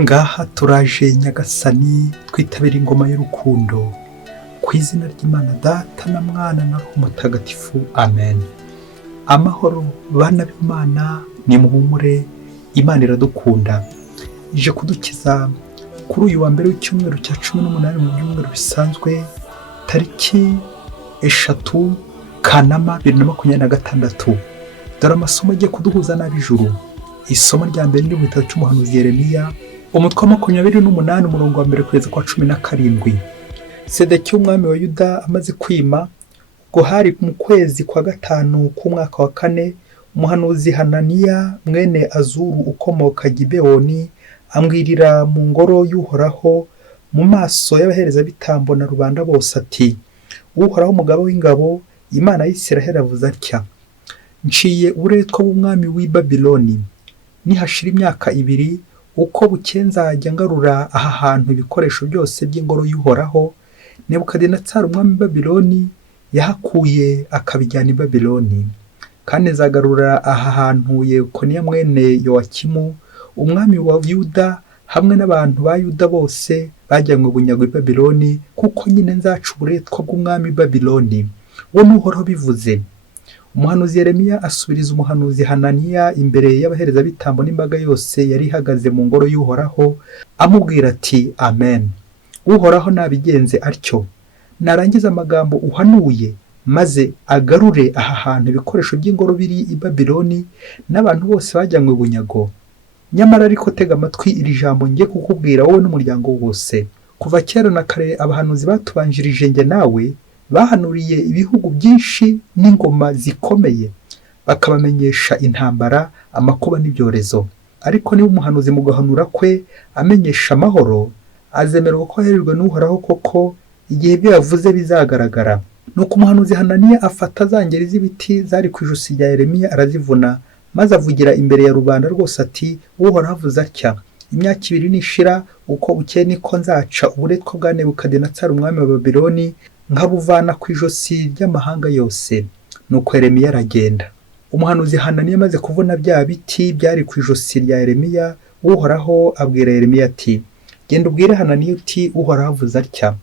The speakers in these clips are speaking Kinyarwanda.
Ngaha turaje Nyagasani twitabira ingoma y'urukundo, ku izina ry'Imana Data na Mwana na Roho Mutagatifu, amen. Amahoro bana b'Imana, nimuhumure, Imana iradukunda, ije kudukiza kuri uyu wa mbere w'icyumweru cya 18 mu byumweru bisanzwe, tariki 3 Kanama 2026. Dore amasomo agiye kuduhuza n'ab'ijuru. Isomo rya mbere ni mu gitabo cy'umuhanuzi Yeremiya, umutwe wa 28 umurongo wa 1 kugeza kwa 17. Sedekiya umwami wa Yuda amaze kwima, ubwo hari mu kwezi kwa 5 k'umwaka wa 4, umuhanuzi Hananiya mwene Azuru ukomoka Gibewoni ambwirira mu ngoro y'Uhoraho mu maso y'abaherezabitambo na rubanda bose ati: Uhoraho umugaba w'ingabo, Imana y'Isiraheli avuze atya: Nciye uburetwa bw'umwami w'i Babiloni, nihashira imyaka 2 uko bukeye nzajya ngarura aha hantu ibikoresho byose by'ingoro y'Uhoraho Nebukadinezari umwami w'i Babiloni yahakuye akabijyana i Babiloni. Kandi nzagarura aha hantu Yekoniya mwene Yowakimu umwami wa Yuda hamwe n'abantu ba Yuda bose bajyanywe bunyago i Babiloni, kuko nyine nzaca uburetwa bw'umwami w'i Babiloni. Uwo ni Uhoraho bivuze. Umuhanuzi Yeremiya asubiriza umuhanuzi Hananiya imbere y'abaherezabitambo n'imbaga yose yari ihagaze mu ngoro y'Uhoraho, amubwira ati: Amen. Uhoraho nabigenze atyo, narangiza amagambo uhanuye, maze agarure aha hantu ibikoresho by'ingoro biri i Babiloni n'abantu bose bajyanywe bunyago. Nyamara ariko tega amatwi iri jambo ngiye kukubwira wowe n'umuryango wose. Kuva kera na kare abahanuzi batubanjirije nge nawe bahanuriye ibihugu byinshi n'ingoma zikomeye, bakabamenyesha intambara, amakuba n'ibyorezo. Ariko niba umuhanuzi mu guhanura kwe amenyesha amahoro, azemerwa ko aherejwe n'Uhoraho koko igihe ibyo yavuze bizagaragara. Nuko umuhanuzi Hananiya afata za ngeri z'ibiti zari ku ijosi rya Yeremiya arazivuna, maze avugira imbere ya rubanda rwose ati: Uhoraho avuze atya: Imyaka 2 nishira uko bukeye niko nzaca uburetwa bwa Nebukadinezari umwami wa Babiloni, nkabuvana ku ijosi ry'amahanga yose. Nuko Yeremiya aragenda. Umuhanuzi Hananiya amaze kuvuna bya biti byari ku ijosi rya Yeremiya, Uhoraho abwira Yeremiya ati: Genda ubwire Hananiya uti: Uhoraho avuze atya: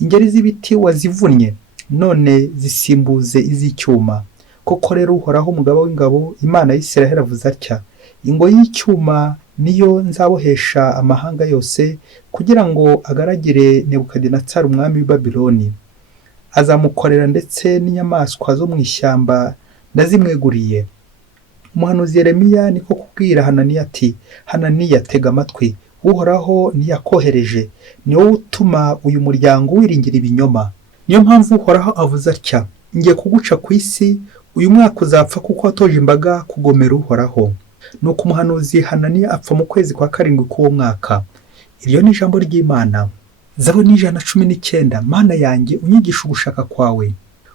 Ingeri z'ibiti wazivunnye, none zisimbuze iz'icyuma. Koko rero Uhoraho umugaba w'ingabo, Imana y'Isiraheli avuze atya: Ingoyi y'icyuma niyo nzabohesha amahanga yose, kugira ngo agaragire Nebukadinezari umwami w'i Babiloni. Azamukorera ndetse n'inyamaswa zo mu ishyamba ndazimweguriye. Umuhanuzi Yeremiya niko kubwira Hananiya ati: Hananiya, tega amatwi, Uhoraho niyakohereje, ni wowe utuma uyu muryango wiringira ibinyoma. Niyo mpamvu Uhoraho avuze atya: Ngiye kuguca ku isi, uyu mwaka uzapfa kuko watoje imbaga kugomera Uhoraho. Nuko umuhanuzi Hananiya apfa mu kwezi kwa 7 k'uwo mwaka. Iryo ni ijambo ry'Imana. Zaburi 119. Mana yanjye, unyigisha ugushaka kwawe,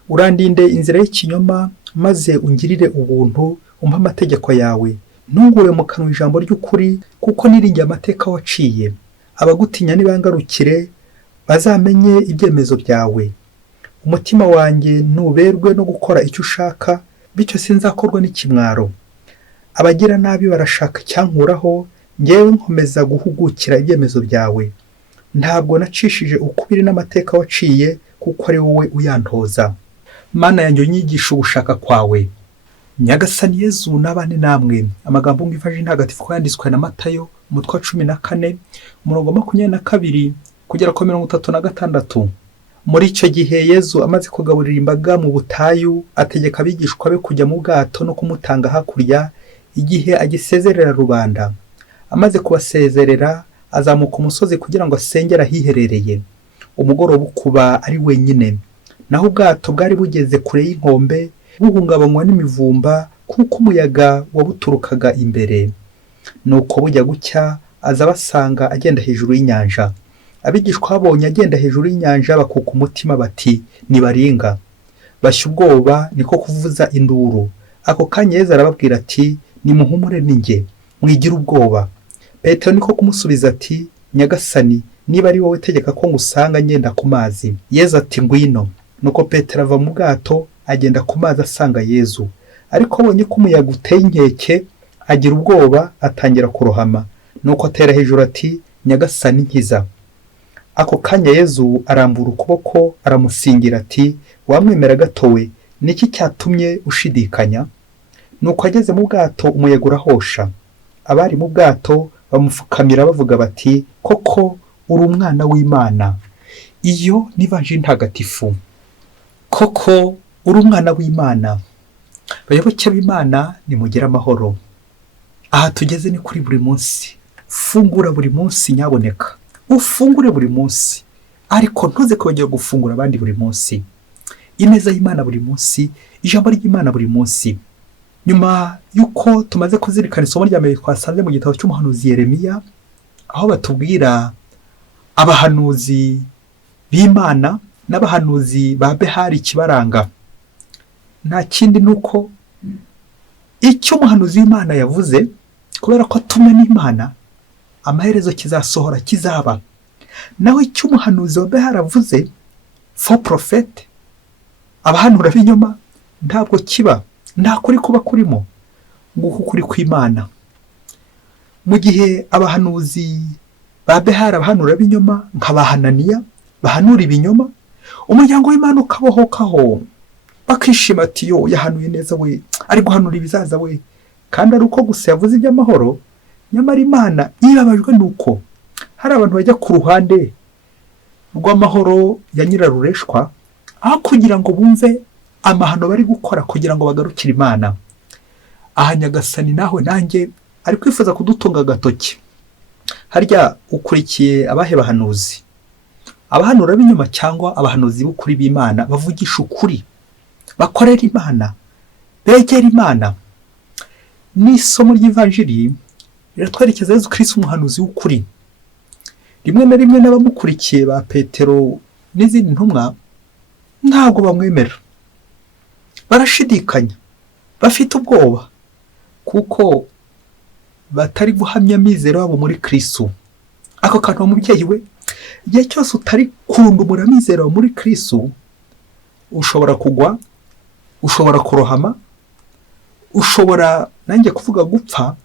urandinde inzira y'ikinyoma, maze ungirire ubuntu, umpa amategeko yawe. Ntungure mu kanwa ijambo ry'ukuri, kuko niringiye amateka waciye. Abagutinya nibangarukire, bazamenye ibyemezo byawe. Umutima wanjye ntuberwe no gukora icyo ushaka, bityo sinzakorwa n'ikimwaro. Abagira nabi barashaka icyankuraho, ngewe nkomeza guhugukira ibyemezo byawe. Ntabwo nacishije ukubiri n'amateka waciye, kuko ari wowe uyantoza. Mana yanjye, unyigisha ugushaka kwawe. Nyagasani Yezu nabane namwe. Amagambo ng'ivaji ntagatifu yanditswe na Matayo umutwe wa 14 umurongo wa 22 kugera ku 36. Muri icyo gihe Yezu amaze kugaburira imbaga mu butayu, ategeka abigishwa be kujya mu bwato no kumutanga hakurya igihe agisezerera rubanda. Amaze kubasezerera, azamuka umusozi kugira ngo asengere ahiherereye. Umugoroba ukuba ari wenyine, naho ubwato bwari bugeze kure y'inkombe, buhungabanywa n'imivumba, kuko umuyaga wabuturukaga imbere. Nuko bujya gucya, aza basanga agenda hejuru y'inyanja. Abigishwa babonye agenda hejuru y'inyanja bakuka umutima bati: Nibaringa. Bashya ubwoba, niko kuvuza induru. Ako kanya Yezu arababwira ati: Nimuhumure ni njye, mwigira ubwoba. Petero niko kumusubiza ati: Nyagasani, niba ari wowe tegeka ko ngusanga ngenda ku mazi. Yezu ati: Ngwino. Nuko Petero ava mu bwato agenda ku mazi asanga Yezu. Ariko abonye ko umuyaga uteye inkeke, agira ubwoba, atangira kurohama. nuko atera hejuru ati nyagasani nkiza. Ako kanya Yezu arambura ukuboko aramusingira ati wamwemera gatowe niki cyatumye ushidikanya? Nuko ageze mu bwato umuyaga urahosha, abari mu bwato bamupfukamira bavuga bati koko uri umwana w'Imana. Iyo ni ivanjiri ntagatifu. Koko uri umwana w'Imana. Bayoboke b'Imana nimugire amahoro. Aha tugeze ni kuri buri munsi. Fungura buri munsi nyaboneka. Ufungure buri munsi. Ariko ntuze kongera gufungura abandi buri munsi. Ineza y'Imana buri munsi, ijambo ry'Imana buri munsi. Nyuma yuko tumaze kuzirikana isomo rya mbere twasanze mu gitabo cy'umuhanuzi Yeremiya, aho batubwira abahanuzi b'Imana n'abahanuzi ba Behari kibaranga. Nta kindi nuko icyo umuhanuzi w'Imana yavuze, kubera ko atumwe n'Imana, amaherezo kizasohora kizaba. Naho icyo umuhanuzi wa Behari avuze, faux prophète, abahanura b'inyoma, ntabwo kiba, nta kuri kuba kurimo. Nguko kuri kw'Imana. Mu gihe abahanuzi ba Behari abahanura b'inyoma nk'abahananiya bahanura ibinyoma, umuryango w'Imana ukabohokaho bakishima ati yo yahanuye neza we, ari guhanura ibizaza we. Kandi ari uko gusa yavuze iby'amahoro, nyamara Imana ibabajwe nuko hari abantu bajya ku ruhande rw'amahoro ya nyirarureshwa, aho kugira ngo bumve amahano bari gukora kugira ngo bagarukire Imana. Aha nyagasani nawe nanjye ari kwifuza kudutunga agatoki. Harya ukurikiye abahe bahanuzi? Abahanura b'inyuma cyangwa abahanuzi b'ukuri b'Imana bavugisha ukuri, bakorera Imana, begera Imana? N'isomo ry'ivanjiri riratwerekeza Yezu Kristo umuhanuzi w'ukuri. Rimwe na rimwe n'abamukurikiye ba Petero n'izindi ntumwa ntabwo bamwemera, barashidikanya, bafite ubwoba kuko batari guhamya amizero yabo muri Kristo. Ako kantu umubyeyi we, igihe cyose utari kundumura amizero muri Kristo, ushobora kugwa, ushobora kurohama, ushobora nanjye kuvuga gupfa,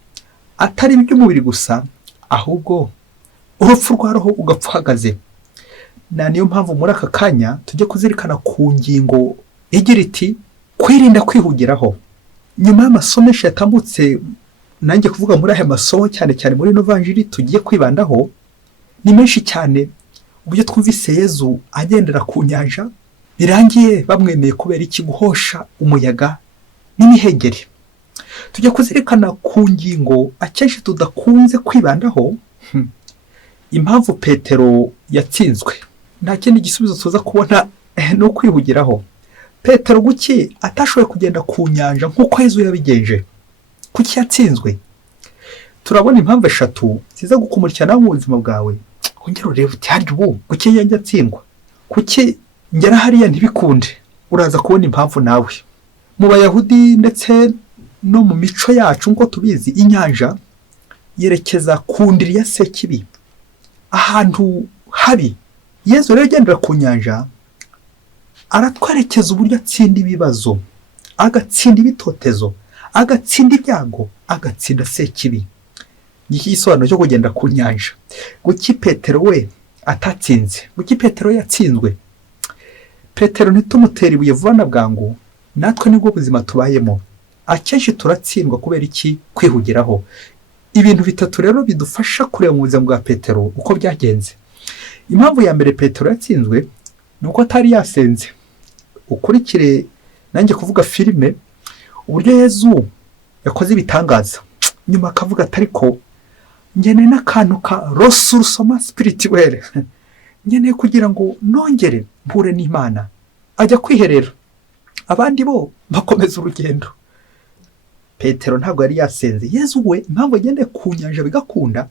atari iby'umubiri gusa, ahubwo urupfu rwa roho ugapfa uhagaze. Na niyo mpamvu muri aka kanya tujye kuzirikana ku ngingo igira iti kwirinda kwihugiraho. Nyuma y'amasomo yatambutse nanjye kuvuga muri aya masomo, cyane cyane muri ino vanjiri tugiye kwibandaho, ni menshi cyane. Uburyo twumvise Yezu agendera ku nyanja, birangiye bamwemeye kubera iki? Guhosha umuyaga n'imihengeri. Tujya kuzirikana ku ngingo akenshi tudakunze kwibandaho, impamvu Petero yatsinzwe. Nta kindi gisubizo tuza kubona no kwihugiraho. Petero guki atashoboye kugenda ku nyanja nk'uko Yezu yabigenje? Kuki yatsinzwe? Turabona impamvu eshatu ziza gukumurikira mu buzima bwawe. Ongera urebe uti hari ubu kuki yanjye atsindwa? Kuki ngera hariya ntibikunde? Uraza kubona impamvu nawe. Mu Bayahudi ndetse no mu mico yacu ngo tubizi, inyanja yerekeza ku ndiri ya Sekibi, ahantu habi. Yezu rero agendera ku nyanja aratwerekeza uburyo atsinda ibibazo, agatsinda ibitotezo, agatsinda ibyago, agatsinda Sekibi. Iki gisobanuro cyo kugenda ku nyanja. Kuki Petero we atatsinze? Kuki Petero yatsinzwe? Petero ntitumutere ibuye vuba na bwangu. Natwe nibwo buzima tubayemo. Akenshi turatsindwa kubera iki? Kwihugiraho. Ibintu bitatu rero bidufasha kureba mu buzima bwa Petero uko byagenze. Impamvu ya mbere Petero yatsinzwe nuko atari yasenze. Ukurikire nanjye kuvuga filime uburyo Yezu yakoze ibitangaza, nyuma akavuga atari ko ngene n'akantu ka rosursoma spirituel, ngene kugira ngo nongere mpure n'Imana. Ajya kwiherera, abandi bo bakomeza urugendo. Petero ntabwo yari yasenze. Yezu we impamvu agendeye ku nyanja bigakunda,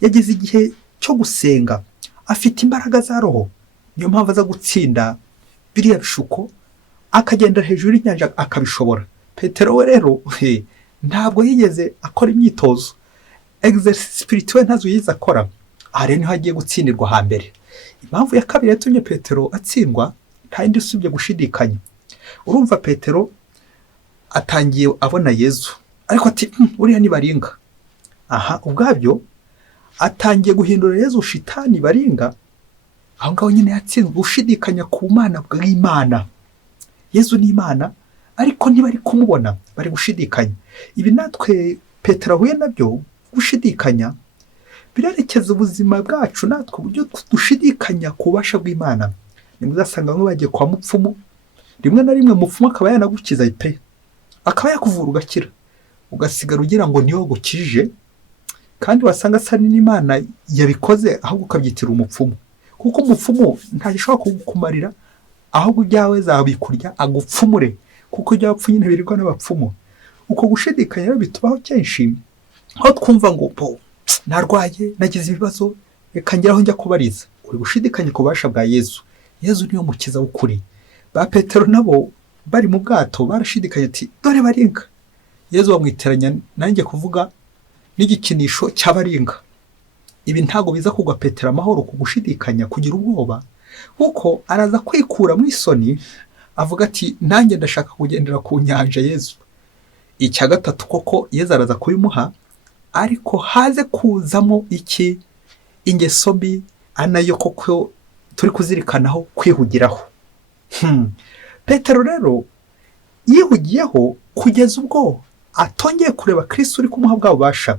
yagize igihe cyo gusenga, afite imbaraga za roho. Niyo mpamvu aza gutsinda biriya bishuko, akagenda hejuru y'inyanja akabishobora. Petero we rero ntabwo yigeze akora imyitozo, exercice spirituel ntazo yize akora. Aha rero niho agiye gutsindirwa hambere. Impamvu ya kabiri yatumye Petero atsindwa nta yindi usibye gushidikanya. Urumva Petero atangiye abona Yezu, ariko ati uriya ni baringa. Aha ubwabyo atangiye guhindura Yezu shitani baringa, aho ngaho nyine yatsinzwe gushidikanya ku mana bw'Imana. Yezu ni Imana ariko ntibari kumubona, bari gushidikanya. Ibi natwe Petero ahuye nabyo, gushidikanya birerekeza ubuzima bwacu natwe uburyo dushidikanya ku bubasha bw'Imana. Nimuzasanga bamwe bagiye kwa mupfumu, rimwe na rimwe mupfumu akaba yanagukiza pe, akaba yakuvura ugakira, ugasigara ugira ngo niyo gukije, kandi wasanga asa n'Imana yabikoze ahubwo ukabyitira umupfumu, kuko umupfumu ntagishobora kukumarira, ahubwo ujyawe zabikurya agupfumure, kuko ujya wapfu nyine birirwa n'abapfumu. Uko gushidikanya rero bitubaho kenshi, aho twumva ngo po narwaye, nagize ibibazo, reka ngeraho njya kubariza. Uri gushidikanya ku bubasha bwa Yezu. Yezu niyo mukiza w'ukuri. Ba Petero nabo bari mu bwato barashidikanya ati dore baringa. Yezu bamwiteranya nanjye kuvuga n'igikinisho cy'abaringa. Ibi ntago biza kugwa Petero amahoro ku gushidikanya, kugira ubwoba, kuko araza kwikura mu isoni, avuga ati nanjye ndashaka kugendera ku nyanja Yezu. Icya gatatu koko Yezu araza kubimuha, ariko haze kuzamo iki? Ingeso mbi, anayo koko turi kuzirikanaho kwihugiraho. Petero rero yihugiyeho kugeza ubwo atongeye kureba Kristo uri kumuha bwa bubasha,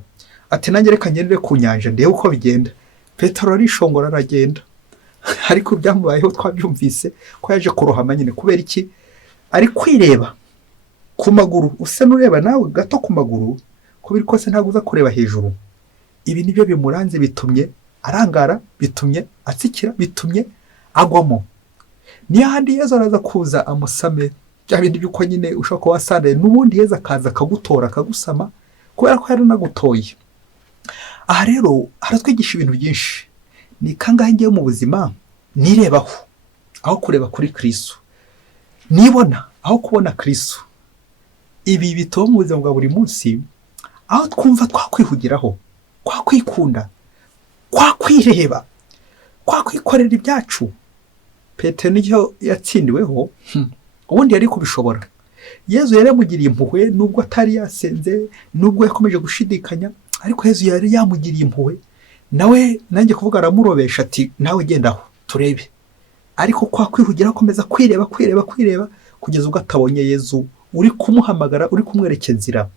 ati nanjye reka ngendere ku nyanja ndebe uko bigenda. Petero arishongora aragenda, ariko byamubayeho twabyumvise ko yaje kurohama nyine. Kubera iki? Ari kwireba ku maguru, usa n'ureba nawe gato ku maguru, ko biri kose ntabwo uza kureba hejuru. Ibi nibyo bimuranze, bitumye arangara, bitumye atsikira, bitumye agwamo. Niyo handi Yezu araza kuza amusame, bya bindi by'uko nyine ushobora kuba wasanaye n'ubundi Yezu akaza akagutora akagusama, kubera ko yaranagutoye. Aha rero haratwigisha ibintu byinshi. Ni kangahe ngiye mu buzima nirebaho aho kureba kuri Kristo, nibona aho kubona Kristo. Ibi bituma mu buzima bwa buri munsi, aho twumva twakwihugiraho, kwakwikunda, kwakwireba, kwakwikorera ibyacu. Petero niyo yatsindiweho, ubundi yari kubishobora. Yezu yari yamugiriye impuhwe, nubwo atari yasenze, nubwo yakomeje gushidikanya, ariko Yezu yari yamugiriye impuhwe. Nawe nanjye kuvuga aramurobesha ati nawe gendaho turebe. Ariko kwakwihugira akomeza kwireba kugeza ubwo atabonye Yezu uri kumuhamagara, uri kumwerekeza inzira.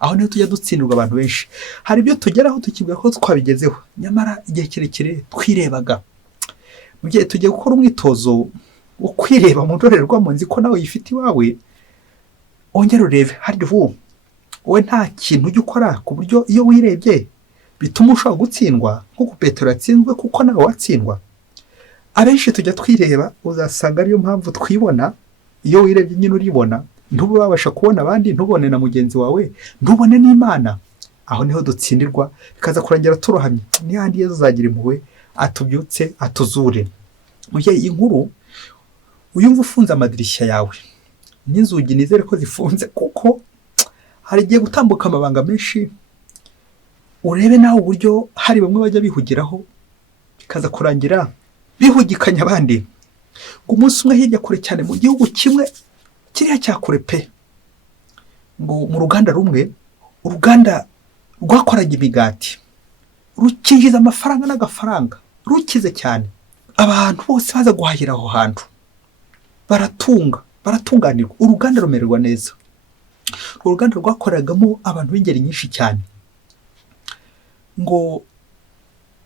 Aho niho tujya dutsindirwa abantu benshi. Hari ibyo tugeraho tukibwira ko twabigezeho, nyamara igihe kirekire twirebaga. Mu gihe tugiye gukora umwitozo wo kwireba mu ndorerwamo, nzi ko nawe yifite iwawe, ongera urebe harya wowe nta kintu ujya ukora ku buryo iyo wirebye bituma ushobora gutsindwa nk'uko Petero yatsinzwe, kuko nawe watsindwa. Abenshi tujya twireba, uzasanga ariyo mpamvu twibona. Iyo wirebye nyine uribona, ntube wabasha kubona abandi, ntubone na mugenzi wawe, ntubone n'Imana. Aho niho dutsindirwa, bikaza kurangira turohamye. Ni handi Yezu azagira impuhwe, atubyutse atuzure. Iyi nkuru uyumva ufunze amadirishya yawe n'inzugi, nizere ko zifunze, kuko hari igiye gutambuka amabanga menshi. Urebe nawe uburyo hari bamwe bajya bihugiraho, bikaza kurangira bihugikanya abandi. Ngo umunsi umwe hirya kure cyane mu gihugu kimwe kiriya cyakure pe, ngo mu ruganda rumwe, uruganda rwakoraga imigati, rukinjiza amafaranga n'agafaranga, rukize cyane. Abantu bose baza guhahira aho hantu, baratunganirwa, uruganda rumererwa neza. Uruganda rwakoragamo abantu b'ingeri nyinshi cyane. Ngo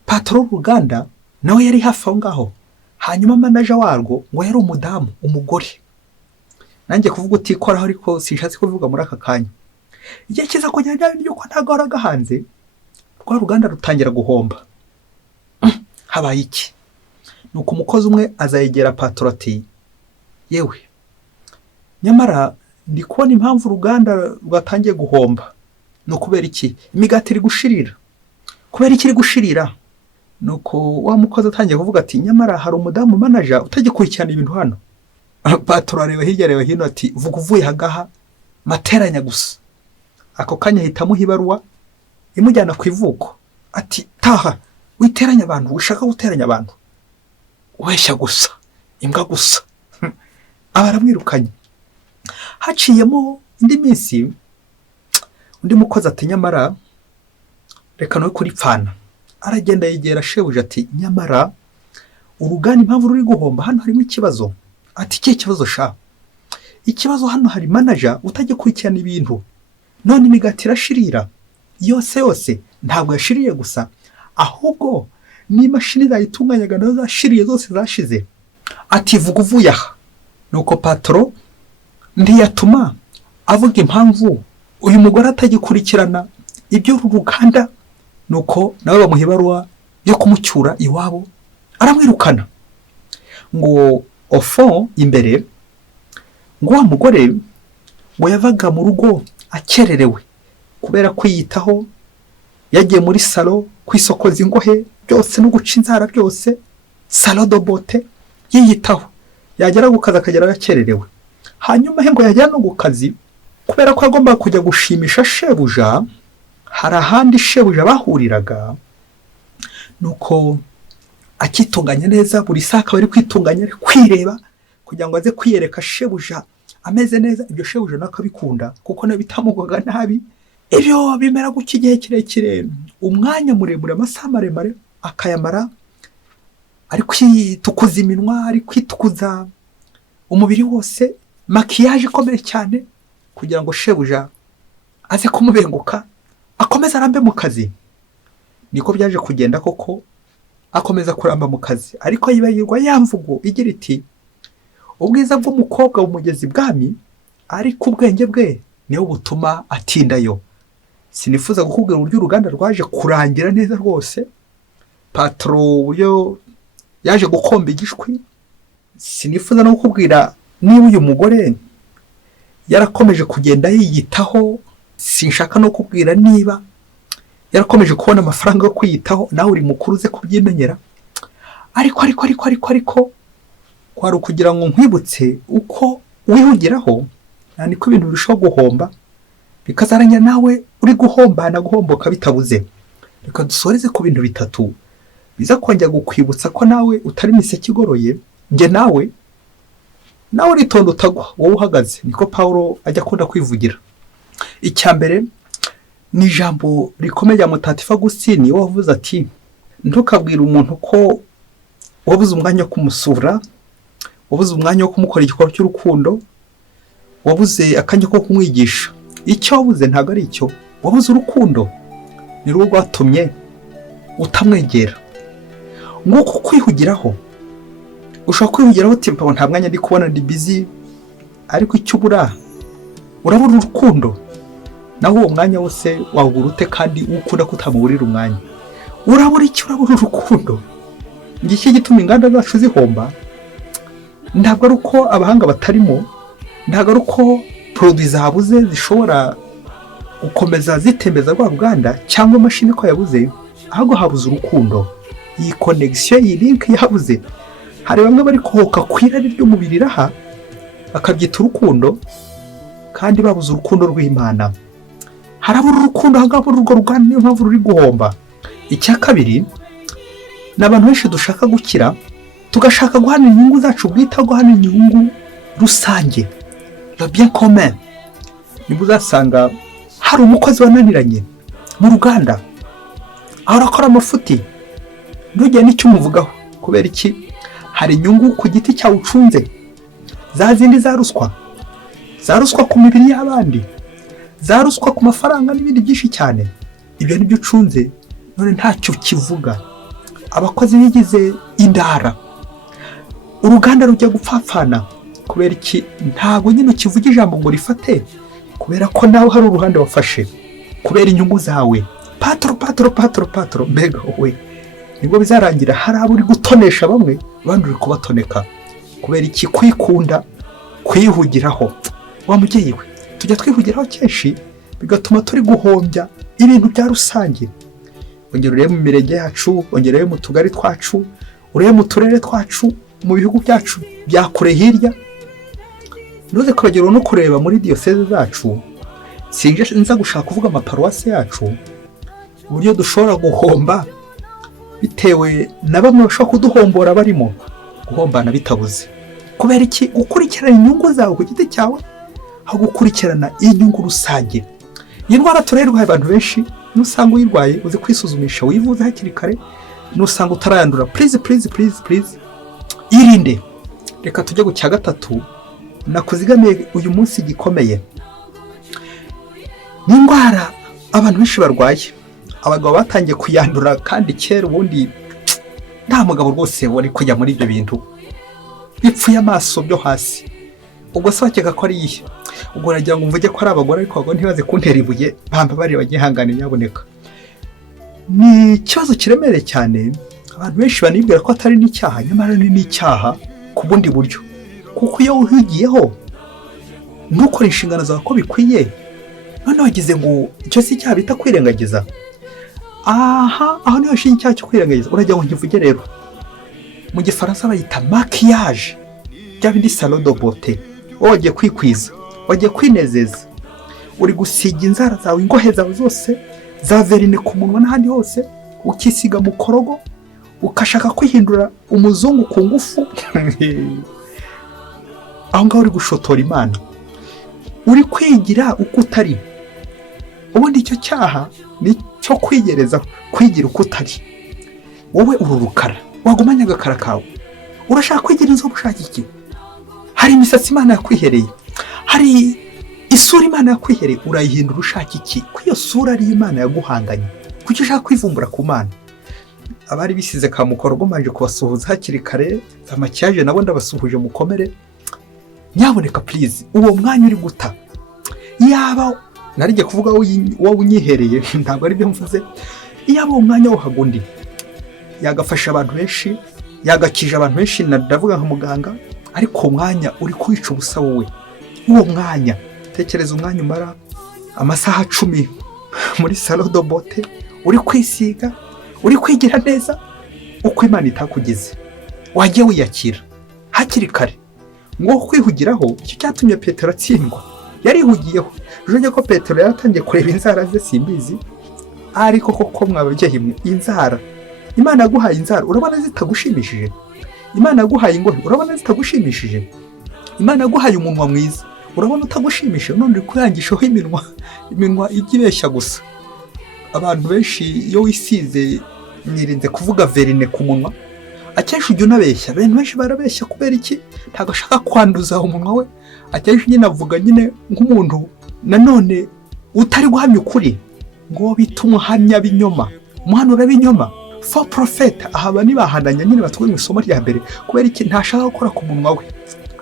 patron w'uruganda nawe yari hafi aho ngaho, hanyuma manager warwo ngo yari umudamu, umugore. Nanjye kuvuga utikoraho, ariko sishatse kuvuga muri aka kanya. Igihe kiza kujya yuko ntago hanze, rwa ruganda rutangira guhomba. Habaye iki? Nuko umukozi umwe azayegera patron ati yewe, nyamara ndi kubona impamvu uruganda rwatangiye guhomba. No kubera iki? Imigati iri gushirira. Kubera iki iri gushirira? Nuko wa mukozi atangiye kuvuga ati nyamara hari umudamu manager utagikurikirana ibintu hano. Patron areba hirya areba hino ati vuga uvuye hagaha materanya gusa. Ako kanya hitamo hibaruwa imujyana ku ivuko, ati taha witeranya abantu, ushaka guteranya abantu, weshya gusa, imbwa gusa. Abaramwirukanye. Haciyemo indi minsi, undi mukozi ati nyamara reka no kuri pfana, aragenda yegera shebuja ati nyamara uruganda impamvu ruri guhomba hano harimo ikibazo. Ati ikihe kibazo sha? Ikibazo hano hari manager utagikurikirana ibintu, none imigati irashirira yose ntabwo yashiriye gusa, ahubwo n'imashini zayitunganyaga nazo zashiriye zose zashize. Ati vuga uvuye aha. Nuko patro ntiyatuma avuga impamvu uyu mugore atagikurikirana ibyo ruganda, nuko nawe bamuha ibaruwa yo kumucyura iwabo, aramwirukana. Ngo ofo imbere ngo wa mugore ngo yavaga mu rugo akererewe kubera kwiyitaho, yagiye muri salo kwisokoza ingohe byose no guca inzara byose, salo do bote yiyitaho, yagera gukaza akagera gakererewe. Hanyuma he ngo yajyana no gukazi kubera ko agomba kujya gushimisha shebuja, hari ahandi shebuja bahuriraga. Nuko akitunganya neza, buri saka bari kwitunganya ari kwireba kugira ngo aze kwiyereka shebuja ameze neza. Ibyo shebuja nakabikunda kuko nawe bitamugwaga nabi. Ibyo bimera guca igihe kirekire, umwanya muremure, amasaha maremare akayamara ari kwitukuza iminwa, ari kwitukuza umubiri wose, makiyaje ikomeye cyane kugira ngo shebuja aze kumubenguka akomeza arambe mu kazi. Niko byaje kugenda koko, akomeza kuramba mu kazi, ariko yibagirwa ya mvugo igira iti ubwiza bw'umukobwa bumugeza ibwami, ariko ubwenge bwe niyo butuma atindayo. Sinifuza kukubwira uburyo uruganda rwaje kurangira neza rwose, patro uburyo yaje gukomba igishwi. Sinifuza no kukubwira niba uyu mugore yarakomeje kugenda yiyitaho. Sinshaka no kubwira niba yarakomeje kubona amafaranga yo kwiyitaho, nawe uri mukuru uze kubyimenyera. Ariko kwari ukugira ngo nkwibutse uko wihugiraho, niko ibintu birushaho guhomba, bikazaranya nawe uri guhomba na guhomboka bitabuze. Reka dusoreze ku bintu bitatu biza kongera gukwibutsa ko nawe utari miseke igoroye. Nge nawe uritonda utagwa wowe uhagaze, niko Paulo ajya akunda kwivugira. Icya mbere ni ijambo rikomeye mutatifa Agusitini wavuze ati ntukabwire umuntu ko wabuze umwanya wo kumusura, wabuze umwanya wo kumukora igikorwa cy'urukundo, wabuze akanya ko kumwigisha. Icyo wabuze ntabwo ari icyo, wabuze urukundo, ni rwo rwatumye utamwegera. Nk'uko kwihugiraho, ushobora kwihugiraho uti nta mwanya ndi kubona, ndi busy, ariko icyo urabura urukundo. Naho uwo mwanya wose wabura ute kandi ukunda kutamuburira umwanya? Urabura urukundo. Ngiki gituma inganda zacu zihomba. Ntabwo ari uko abahanga batarimo, ntabwo ari uko produits zabuze zishobora gukomeza zitembeza rwa ruganda cyangwa imashini ko yabuze, ahubwo habuze urukundo. Iyi connection, iyi link yabuze. Hari bamwe bari kuhoka kwirari ry'umubiri raha bakabyita urukundo, kandi babuze urukundo rw'Imana. Harabura urukundo hagabo urwo ruganda, niyo mpamvu ruri guhomba. Icya kabiri, n'abantu benshi dushaka gukira, tugashaka guhana inyungu zacu bwita, guhana inyungu rusange, le bien commun. Niba uzasanga hari umukozi wananiranye mu ruganda, aho arakora amafuti, ntugire n'icyo umuvugaho. Kubera iki? Hari inyungu ku giti cyawe ucunze, za zindi za ruswa ku mibiri y'abandi, za ruswa ku mafaranga n'ibindi byinshi cyane. Ibyo nibyo ucunze, none ntacyo kivuga. Abakozi bigize indara, uruganda rujya gupfapfana. Kubera iki? Ntabwo nyine kivuga ijambo ngo rifate, kubera ko nawe hari uruhande wafashe kubera inyungu zawe. Patro, mbega we, nibwo bizarangira hari abo uri gutonesha bamwe, abandi uri kubatoneka. Kubera iki? Kwikunda, kwihugiraho. Wa mubyeyi we, tujya twihugiraho kenshi, bigatuma turi guhombya ibintu bya rusange. Ongera urebe mu mirenge yacu, ongera urebe mu tugari twacu, urebe mu turere twacu, mu bihugu byacu bya kure hirya. Ntuze kwagera no kureba muri diyoseze zacu. Sinje nza gushaka kuvuga amaparuwasi yacu, uburyo dushobora guhomba bitewe na bamwe bashobora kuduhombora barimo guhombana bitabuze. Kubera iki? Gukurikirana inyungu zawe ku giti cyawe, aho gukurikirana inyungu rusange. Iyi ndwara turerwa abantu benshi nusanga uyirwaye uzi kwisuzumisha wivuza hakiri kare, nusanga utarayandura please irinde. Reka tujye ku cya gatatu nakuzigamiye uyu munsi gikomeye. Ni indwara abantu benshi barwaye, abagabo batangiye kuyandura kandi kera ubundi nta mugabo rwose wari kujya muri ibyo bintu bipfuye amaso byo hasi. Ubwo se wakeka ko ari iyihe? Ubwo nagira ngo mvuge ko ari abagore, ariko abagore ntibaze kuntera ibuye, bamba bari bagihangane nyaboneka. Ni ikibazo kiremereye cyane, abantu benshi banibwira ko atari n'icyaha, nyamara ni n'icyaha ku bundi buryo. Kuko iyo uhigiyeho ntukore inshingano zawe ko bikwiye, none wagize ngo icyo si icyaha bita kwirengagiza. Aho niho shinge icyaha cyo kwirengagiza. Uragira ngo nkivuge rero, mu gifaransa bayita maquillage, bya bindi salon de beauté. Wagiye kwikwiza, wagiye kwinezeza, uri gusiga inzara zawe, ingohe zawe zose, za verine ku munwa n'ahandi hose, ukisiga mu korogo, ukashaka kwihindura umuzungu ku ngufu. Aho ngaho uri gushotora Imana, uri kwigira uko utari. Ubundi icyo cyaha ni cyo kwigereza, kwigira uko utari. Wowe ururukara, wagumanya agakara kawe, urashaka kwigira inzobe ushaka iki? Hari imisatsi Imana yakwihereye, hari isura Imana yakwihereye, urayihindura ushaka iki? Ko iyo sura ari Imana yaguhanganye, kuki ushaka kwivumbura ku Mana? Abari bisize ka mukorogo manje kubasuhuza hakiri kare, za makiyaje nabo ndabasuhuje mukomere. Nyaboneka please, uwo mwanya uri guta, yaba narije kuvuga wowe unyihereye, ntabwo ari byo mvuze. Yaba uwo mwanya wohagundi yagafasha abantu benshi, yagakije abantu benshi, ndavuga nka muganga. Ariko umwanya uri kwica ubusa wowe. Uwo mwanya, tekereza umwanya umara amasaha 10 muri salon de beauté, uri kwisiga, uri kwigira neza uko Imana itakugize. Wagiye wiyakira hakiri kare, ngo kwihugiraho. Icyo cyatumye Petero atsindwa, yarihugiyeho. Juje ko Petero yaratangiye kureba inzara ze simbizi, ariko koko mwababyeyi mwe, inzara Imana yaguhaye inzara urabona zitagushimishije? Imana yaguhaye ingohe urabona zitagushimishije? Imana yaguhaye umunwa mwiza urabona utagushimishije? None uri kuyangishaho iminwa igibeshya gusa. Abantu benshi iyo wisize, nirinze kuvuga verine ku munwa, akenshi ujya unabeshya. Abantu benshi barabeshya kubera iki? Ntabwo ashaka kwanduza umunwa we. Akenshi nyine avuga nyine nk'umuntu nanone utari guhamya ukuri, ngo bita umuhamya binyoma, umuhanura binyoma, for prophet. Aha bani bahananya nyine batwe mu isomo rya mbere. Kubera iki? Ntashaka gukora ku munwa we.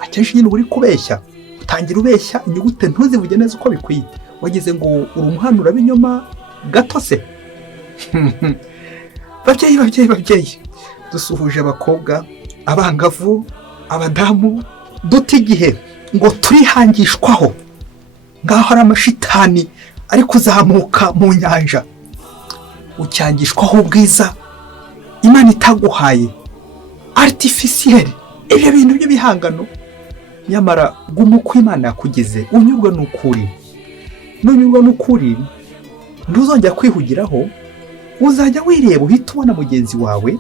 Akenshi nyine uri kubeshya, utangira ubeshya inyugute ntuzivuge neza uko bikwiye. Wagize ngo uri umuhanura binyoma gato se? Babyeyi, dusuhuje abakobwa, abangavu, abadamu, duta igihe ngo turihangishwaho ngaho hari amashitani ari kuzamuka mu nyanja. Ucyangishwaho ubwiza Imana itaguhaye, artificiel, ibyo bintu by'ibihangano. Nyamara gumu ko Imana yakugize, unyurwa n'ukuri. Nunyurwa n'ukuri, ntuzongera kwihugiraho, uzajya wireba uhita ubona mugenzi wawe,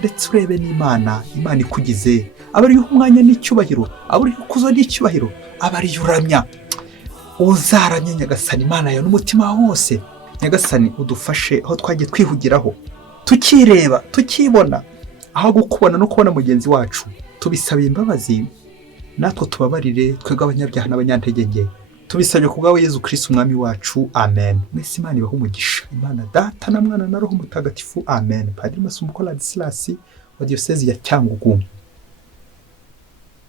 ndetse urebe n'Imana. Imana ikugize, aba ariyo umwanya n'icyubahiro, aba ariyo kuzo n'icyubahiro, aba ariyo uramya. Uzaramya Nyagasani Imana yawe n'umutima wose. Nyagasani udufashe aho twagiye twihugiraho, tukireba, tukibona, aho gukubona no kubona mugenzi wacu. Tubisabiye imbabazi, natwe tubabarire twebwe abanyabyaha n'abanyantege nke. Tubisabye kubwawe Yezu Kristo umwami wacu, amen. Mwese Imana ibahe umugisha. Imana Data na Mwana na Roho Mutagatifu, amen. Padiri Masumbuko Ladislas wa Diocese ya Cyangugu.